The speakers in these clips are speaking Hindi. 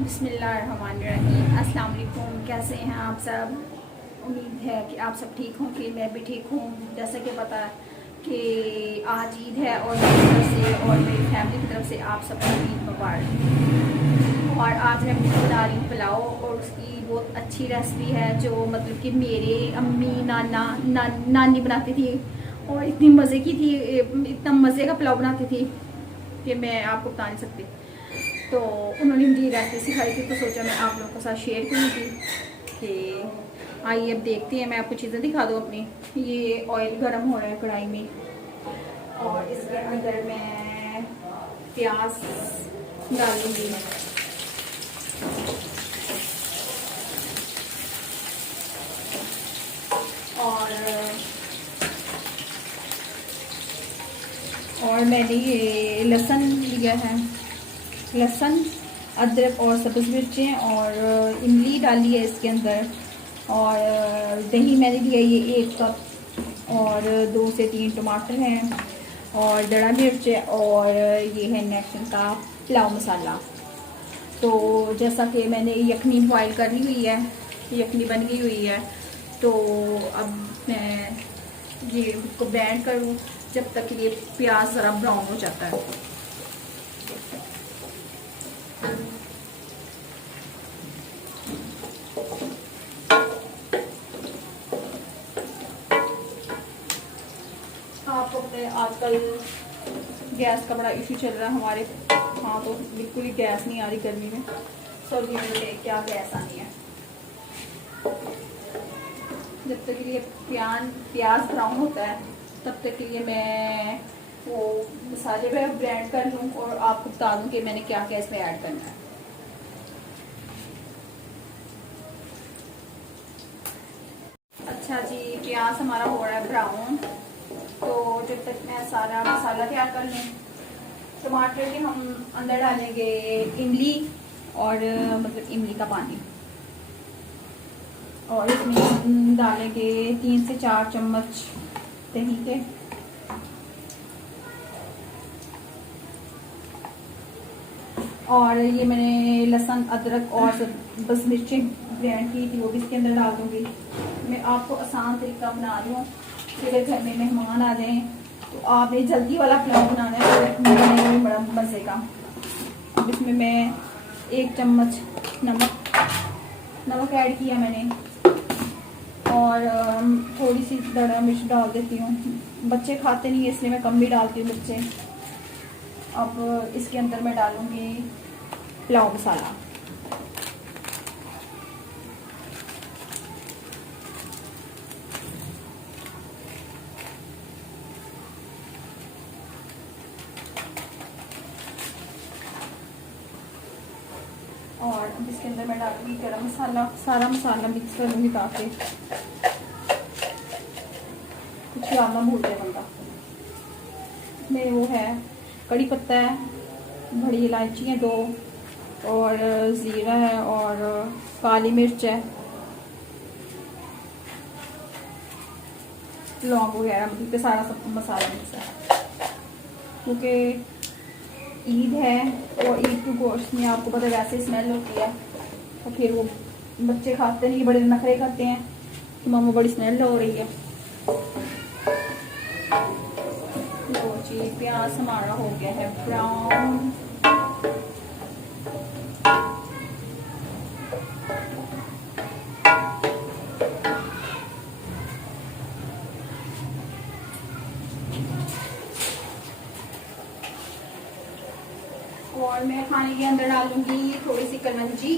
बिस्मिल्लाहिर्रहमानिर्रहीम। अस्सलाम वालेकुम। कैसे हैं आप सब? उम्मीद है कि आप सब ठीक होंगे। मैं भी ठीक हूँ। जैसा कि पता है कि आज ईद है और मेरी तरफ से और मेरी फैमिली की तरफ से आप सबको ईद मुबारक। और आज मैं बना रही हूँ पुलाव और उसकी बहुत अच्छी रेसिपी है जो मतलब कि मेरे अम्मी नानी बनाती थी और इतनी मज़े की थी, इतना मज़े का पुलाव बनाती थी कि मैं आपको बता नहीं सकती। तो उन्होंने मुझे रेसिपी सिखाई थी तो सोचा मैं आप लोगों के साथ शेयर करूँगी कि आइए अब देखते हैं। मैं आपको चीज़ें दिखा दूँ अपनी। ये ऑयल गरम हो रहा है कढ़ाई में और इसके अंदर मैं प्याज डालूँगी। और मैंने ये लहसुन लिया है, लहसुन, अदरक और सब्ज़ मिर्चें और इमली डाली है इसके अंदर। और दही मैंने लिया ये 1 कप और 2 से 3 टमाटर हैं और दड़ा मिर्च है और ये है नेक्शन का पुलाव मसाला। तो जैसा कि मैंने यखनी बॉयल कर ली हुई है, यखनी बन गई हुई है, तो अब मैं ये इसको ब्लेंड करूँ जब तक ये प्याज ज़रा ब्राउन हो जाता है। आपको पता है आजकल गैस का बड़ा इशू चल रहा है हमारे। हाँ, तो बिल्कुल ही गैस नहीं आ रही गर्मी में। सर्दियों में क्या गैस आनी है। जब तक ये प्याज ब्राउन होता है तब तक के लिए मैं वो मसाले में ब्लेंड कर लूँ और आपको बता दूँ कि मैंने क्या क्या इसमें ऐड करना है। अच्छा जी, प्याज हमारा हो रहा है ब्राउन, तो जब तक मैं सारा मसाला तैयार कर लूँ। टमाटर के हम अंदर डालेंगे इमली और मतलब इमली का पानी, और इसमें हम डालेंगे 3 से 4 चम्मच दही के। और ये मैंने लहसुन, अदरक और बस मिर्चें ग्राइंड की थी वो भी इसके अंदर डाल दूँगी। मैं आपको आसान तरीका बना रही हूँ कि अगर घर में मेहमान आ जाएं तो आपने जल्दी वाला पुलाव बनाना है तो बनाने में बड़ा मज़े का। अब इसमें मैं 1 चम्मच नमक ऐड किया मैंने और थोड़ी सी दड़ा मिर्च डाल देती हूँ। बच्चे खाते नहीं है इसलिए मैं कम भी डालती हूँ मिर्चें। अब इसके अंदर मैं डालूँगी पुलाव मसाला। और अब इसके अंदर मैं डालूंगी गरम मसाला। सारा मसाला मिक्स कर लूँगी ताकि कुछ याद ना भूल जाए बंदा। इसमें वो है कड़ी पत्ता है, बड़ी इलायची है 2 और ज़ीरा है और काली मिर्च है, लौंग वगैरह, मतलब सारा सब मसाला मिक्स है। क्योंकि ईद है और ईद के गोश्त में आपको पता वैसे स्मेल होती है तो फिर वो बच्चे खाते नहीं, बड़े नखरे करते हैं कि मामा बड़ी स्मेल हो रही है। लो जी, प्याज हमारा हो गया है ब्राउन। और मैं खाने के अंदर डालूंगी थोड़ी सी कलवंजी,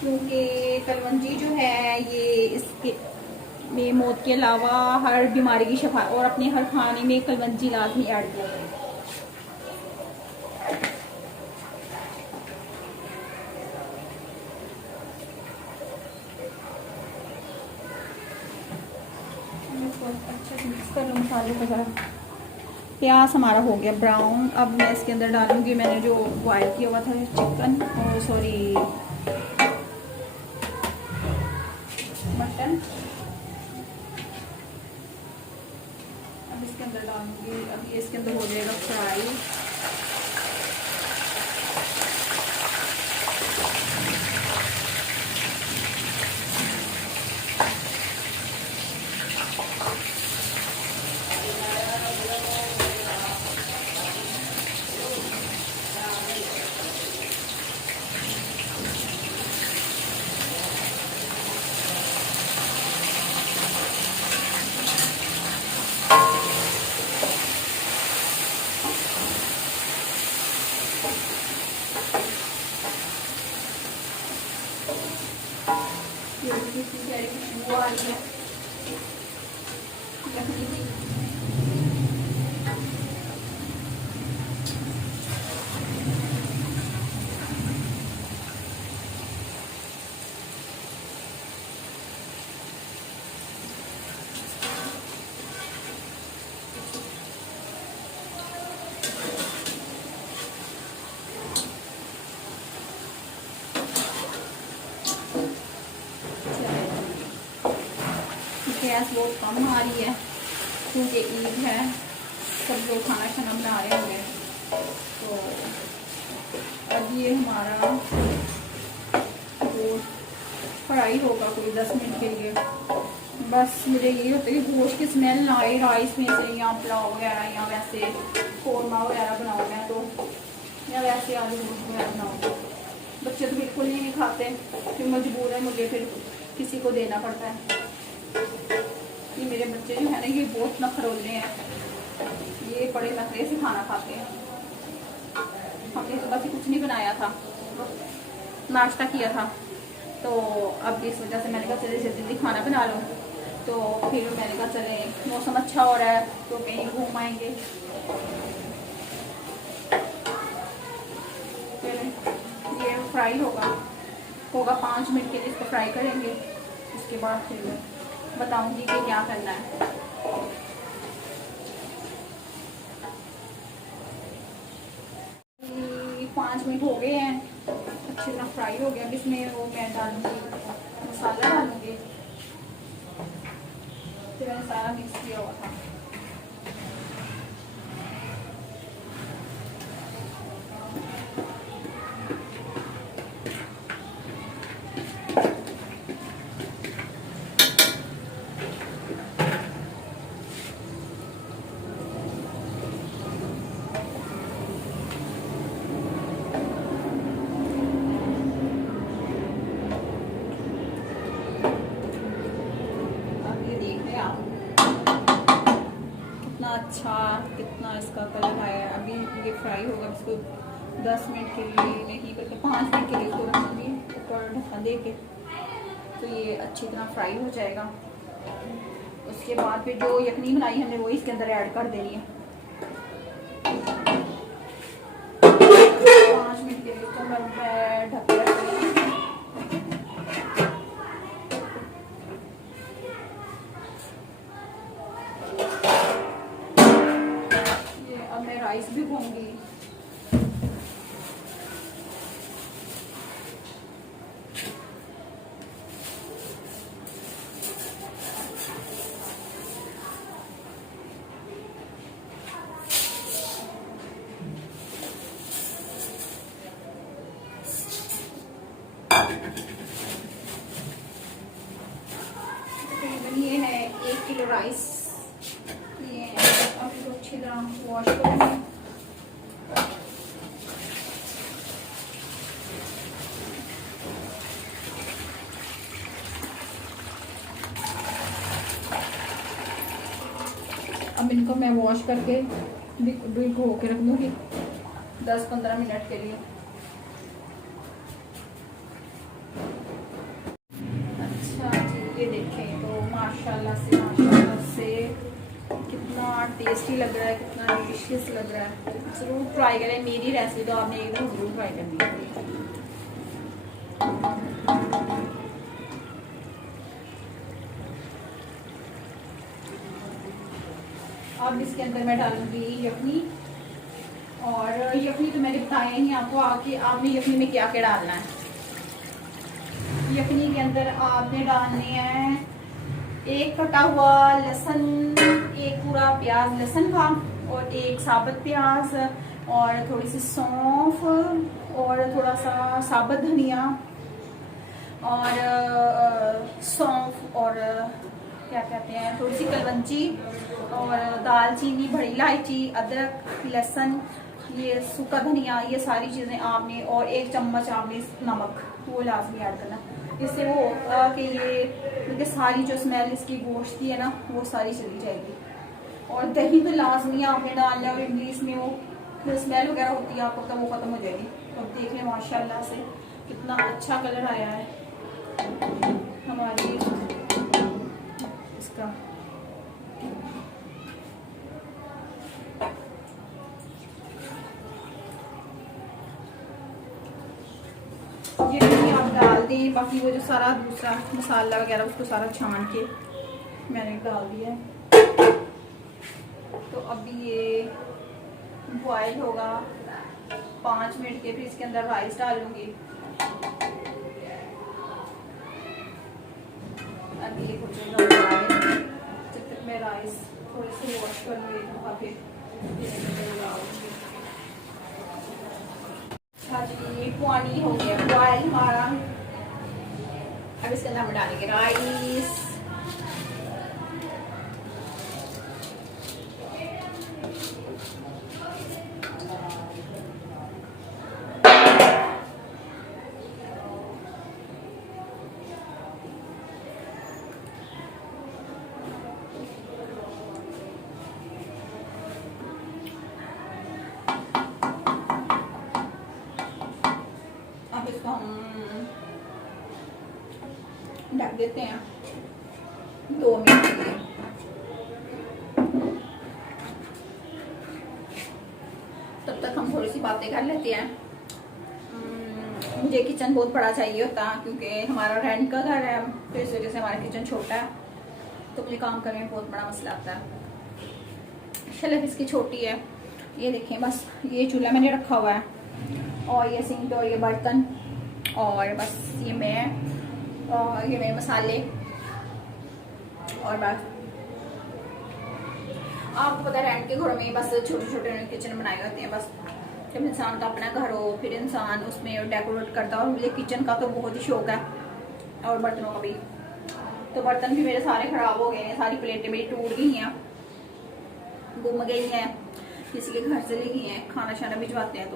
क्योंकि कलवंजी जो है ये इसके में मौत के अलावा हर बीमारी की शफा, और अपने हर खाने में कलवंजी लाजमी ऐड करें। अच्छा मिक्स कर लूँ मसाले के साथ। प्याज हमारा हो गया ब्राउन। अब मैं इसके अंदर डालूंगी मैंने जो बॉयल किया हुआ था चिकन, और सॉरी मटन। अब इसके अंदर डालूंगी, अब ये इसके अंदर हो जाएगा फ्राई। प्यारी खुशबू आ रही है यखनी की। गैस बहुत कम आ रही है क्योंकि ईद है, सब लोग खाना खाना बना रहे होंगे। तो अब ये हमारा गोश्त फ्राई होगा कोई 10 मिनट के लिए। बस मुझे ये होता है कि गोश्त की स्मेल ना आए राइस में से, या पुलाव वगैरह या वैसे कौरमा वगैरह बनाओ मैं तो, या वैसे आलू गोश्त वगैरह बनाओ। बच्चे तो बिल्कुल ही नहीं खाते, फिर मजबूर है मुझे फिर किसी को देना पड़ता है। ये मेरे बच्चे जो है ना ये बहुत नखरोले हैं, ये बड़े नखरे से खाना खाते हैं। हमने सुबह से कुछ नहीं बनाया था, नाश्ता किया था, तो अब इस वजह से मैंने कहा चले जल्दी खाना बना लो। तो फिर मैंने कहा चले मौसम अच्छा हो रहा है तो कहीं घूम आएंगे। फिर ये फ्राई होगा 5 मिनट के लिए, इसको फ्राई करेंगे। उसके बाद फिर बताऊंगी कि क्या करना है। 5 मिनट हो गए हैं, अच्छी तरह फ्राई हो गया। अब इसमें वो मैं डालूंगी, मसाला डालूंगी, फिर मैंने सारा मिक्स किया हुआ था। अच्छा कितना इसका कलर आया है। अभी ये फ्राई होगा, इसको 10 मिनट के लिए नहीं बल्कि 5 मिनट के लिए इसको रखूँगी ऊपर ढक्कन दे के, तो ये अच्छी तरह फ्राई हो जाएगा। उसके बाद फिर जो यखनी बनाई हमने वो इसके अंदर ऐड कर देनी है। 5 मिनट के लिए इसको मैं ढक कर राइस भी भूनूंगी। ये है 1 किलो राइस, ये अब इसको अच्छी तरह वॉश करूँगी। अब इनको मैं वॉश करके भिगो के रख दूँगी 10-15 मिनट के लिए। अच्छा जी, ये देखें तो माशाल्लाह से कितना टेस्टी लग रहा है, कितना डिलीशियस लग रहा है। ज़रूर ट्राई करें, मेरी रेसिपी तो आपने एक बार ज़रूर ट्राई करनी है। अब इसके अंदर मैं डालूंगी यखनी, और यखनी तो मैंने बताया ही आपको आके आपने यखनी में क्या क्या डालना है। यखनी के अंदर आपने डालने हैं 1 कटा हुआ लहसुन, 1 पूरा प्याज लहसुन का, और 1 साबुत प्याज, और थोड़ी सी सौंफ, और थोड़ा सा साबुत धनिया, और सौंफ, और क्या कहते हैं थोड़ी सी कलवंजी, और दालचीनी, बड़ी इलायची, अदरक, लहसुन, ये सूखा धनिया, ये सारी चीज़ें आपने, और 1 चम्मच आपने नमक वो लाजमी ऐड करना। इससे वो होगा कि ये क्योंकि सारी जो स्मेल इसकी गोश्त की है ना वो सारी चली जाएगी। और दही तो लाजमी आपने डालना है, और इंग्लिश में वो जो स्मेल वगैरह होती है आपको तब वो ख़त्म हो जाएगी। अब देख लें माशाल्लाह से कितना अच्छा कलर आया है। हमारी इसका ये भी आप डाल दें। बाकी वो जो सारा दूसरा मसाला वगैरह उसको सारा छान के मैंने डाल दिया। तो अभी ये बॉयल होगा 5 मिनट के, फिर इसके अंदर राइस डालूंगी। अभी ये कुछ जब तक मैं राइस थोड़े से वॉश कर लूँगी फिर हाँ जी, ये पानी हो गया बॉयल हमारा। अब इसके अंदर हम डालेंगे राइस। अब इसको हम ढक देते हैं 2 मिनट के लिए। तब तक हम थोड़ी सी बातें कर लेते हैं। मुझे किचन बहुत बड़ा चाहिए होता क्योंकि हमारा रेंट का घर है, तो इस वजह से हमारा किचन छोटा है, तो मुझे काम करने में बहुत बड़ा मसला आता है। शेल्फ इसकी छोटी है। ये देखें, बस ये चूल्हा मैंने रखा हुआ है और ये सिंक और ये बर्तन और बस ये मैं और ये मेरे मसाले और बस। आपको पता है रेंट के घरों में बस छोटे छोटे किचन बनाए होते हैं। बस जब इंसान का अपना घर हो फिर इंसान उसमें डेकोरेट करता है। और मुझे किचन का तो बहुत ही शौक है और बर्तनों का भी। तो बर्तन भी मेरे सारे ख़राब हो गए हैं, सारी प्लेटें मेरी टूट गई हैं, गुम गई हैं, किसी के घर चली गई हैं, खाना शाना भिजवाते हैं।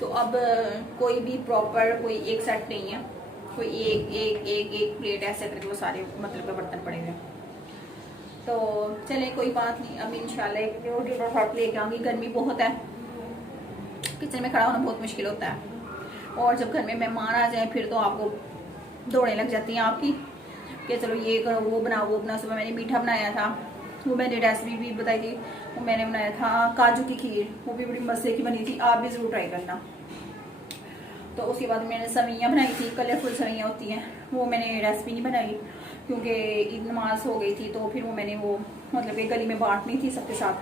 तो अब कोई भी प्रॉपर कोई एक सेट नहीं है, कोई एक प्लेट ऐसे करके वो सारे मतलब के बर्तन पड़े हुए। तो चले कोई बात नहीं, अब इंशाल्लाह एक वीडियो लेके आऊँगी। गर्मी बहुत है, किचन में खड़ा होना बहुत मुश्किल होता है। और जब घर में मेहमान आ जाए फिर तो आपको दौड़े लग जाती हैं आपकी कि चलो ये करो, वो बनाओ, वो बनाओ। सुबह मैंने मीठा बनाया था, वो मैंने रेसिपी भी बताई थी। वो मैंने बनाया था काजू की खीर, वो भी बड़ी मज़े की बनी थी, आप भी ज़रूर ट्राई करना। तो उसके बाद मैंने सवैयाँ बनाई थी, कलरफुल सवैयाँ होती हैं, वो मैंने रेसिपी नहीं बनाई क्योंकि ईद नमाज हो गई थी। तो फिर वो मैंने वो मतलब एक गली में बांटनी थी सबके साथ,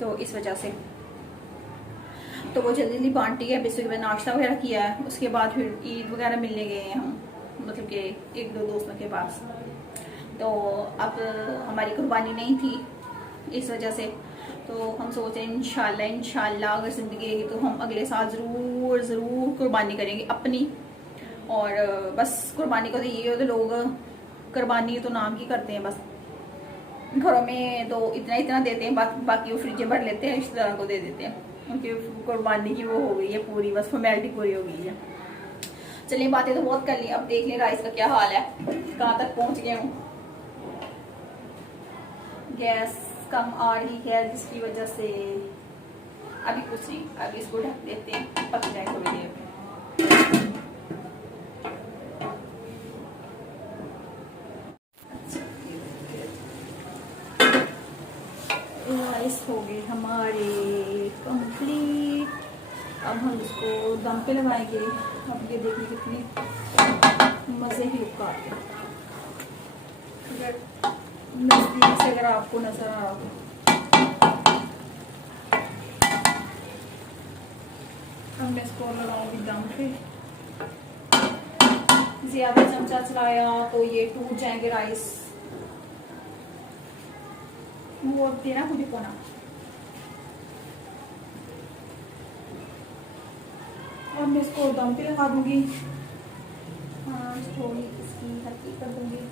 तो इस वजह से तो वो जल्दी जल्दी बांटी है। फिर सुबह नाश्ता वगैरह किया है, उसके बाद फिर ईद वगैरह मिलने गए हैं हम, मतलब कि 1-2 दोस्तों के पास। तो अब हमारी कुर्बानी नहीं थी इस वजह से, तो हम सोचे इंशाल्लाह अगर ज़िंदगी रही तो हम अगले साल ज़रूर कुर्बानी करेंगे अपनी। और बस कुर्बानी को तो ये हो तो लोग कुर्बानी तो नाम की करते हैं, बस घरों में तो इतना देते हैं, बाकी वो फ्रिज भर लेते हैं, रिश्तेदारों को दे देते हैं। उनकी कुर्बानी की वो हो गई है पूरी, बस फॉर्मेलिटी पूरी हो गई है। चलिए बातें तो बहुत कर ली, अब देख लें राइस का क्या हाल है, कहाँ तक पहुँच गए हूँ। गैस कम आ रही है जिसकी वजह से अभी कुछ नहीं, अभी इसको ढक देते हैं, पक जाए थोड़ी देर में। राइस हो गए हमारे कंप्लीट। अब हम इसको दम पे लगाएंगे। अब ये देखिए कितनी मज़े की लुक आती है। अगर नज़दीक से अगर आपको नज़र आ रहा हो, अब मैं इसको लगाऊंगी दम पे। ज़्यादा चमचा चलाया तो ये टूट जाएंगे राइस। वो देना मुझे कोना। और मैं इसको दम पे लगा दूंगी। हाँ, थोड़ी इसकी हल्की कर दूंगी।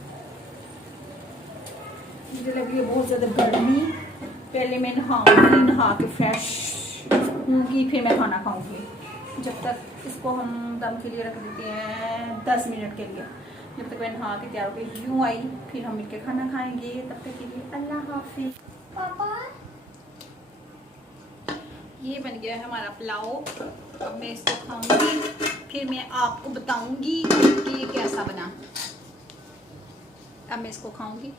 मुझे लग रही है बहुत ज़्यादा गर्मी। पहले मैं नहाऊंगी, नहा के फ्रेश होंगी, फिर मैं खाना खाऊंगी। जब तक इसको हम दम के लिए रख देते हैं 10 मिनट के लिए। जब तक मैं नहा के तैयार होकर यूँ आई, फिर हम मिलकर खाना खाएंगे। तब तक के लिए अल्लाह हाफिज़। पापा ये बन गया है हमारा पुलाव। अब मैं इसको खाऊंगी। फिर मैं आपको बताऊंगी कि ये कैसा बना। अब मैं इसको खाऊंगी।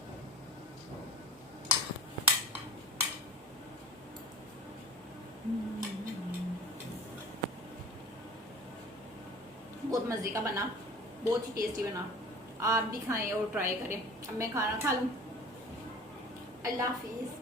बहुत मज़े का बना, बहुत ही टेस्टी बना। आप भी खाएं और ट्राई करें। अब मैं खाना खा लूँ। अल्लाह हाफिज़।